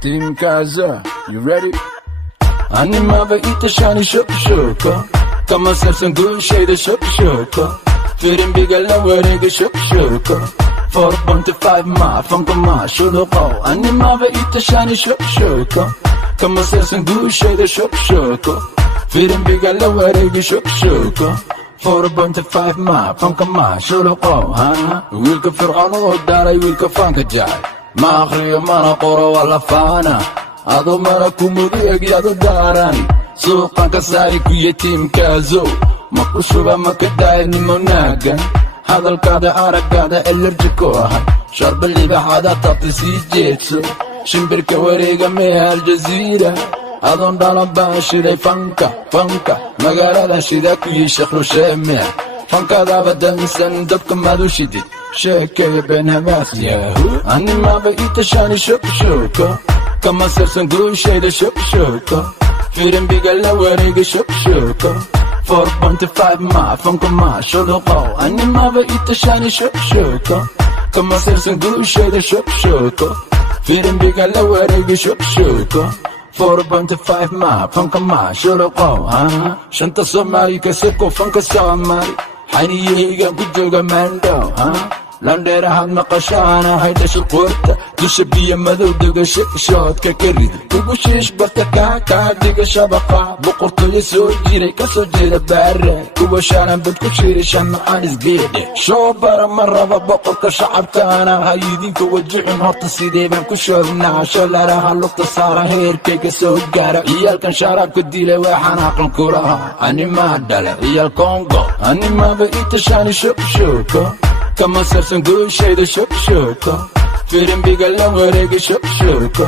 Team Kaza, you ready? Ani mabait shani shuk-shuka. Kama sersen good shade shuk-shuka. Firin bigala warig shuk-shuka. 4.5 ma, funka ma, shuluko. Ani mabait shani shuk-shuka. Kama sersen good shade shuk-shuka. Firin bigala warig shuk-shuka. 4.5 ma, funka ma, shuluko. Wilka firqan oo daray, wilka fanka jay. Ma akhriyo mana qoro wala faana. Ado mara kumudig yado daran. Suuqan ka saari kuya Team Kazo. Makushuba makadaay ni monagan. Hadalkaada araggaada allergico ahay. Sharba libaxaada tabti sii jeedso. Shimbirka wareega meha Aljazeera. Adoon dhalan baan shiday fanka magaalada shida kuyi Sheekh Rusheemeh. Fankadaaba dansan dabka maad u shidid. Sheekaya been hamaas yahu. Ani mabait shani shuk-shuka. Kama sersen good shade shuk-shuka. Firin bigala wareega shuk-shuka. 4.5 ma, funka ma, shuluko. Ani mabait shani shuk-shuka. Kama sersen good shade shuk-shuka. Firin bigala wareega shuk-shuka. 4.5 ma, funka ma, shuluko. Shanta Somali kasiko funka Somali. Xaniyeygan ku jooga Mando. Landheerahaad maqashaana haydhasha qoorta. Dusha biyo madow dega shoodka ka rid. Ugu shiish barta kaa dhiga shabaqa. Boqortooyo soo jiray kasoo jeeda baare. Kuwa shaaran bad ku shiray shamacaan isgeedhe. Shoo bara ma raba boqorka shacabkaana. Ha idinka wajicin horta sidee baan ku shoognaa. Sholaraha lugta saara heerkayga soo gaara. Iyaalkan sharaabka dilay waxaan aqal ku lahaa. Ani maa dhala iyaal Congo. Ani mabait shani shuk-shuka. Kama sersen good shade shuk-shuka. Firin bigala wareega shuk-shuka.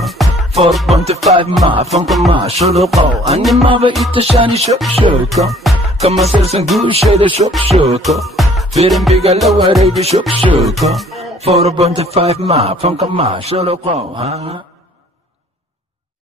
4.5 ma, funka ma, shuluko. Ani mabait shani shuk-shuka. Kama sersen good shade shuk-shuka. Firin bigala wareega shuk-shuka. 4.5 ma, funka ma, shuluko.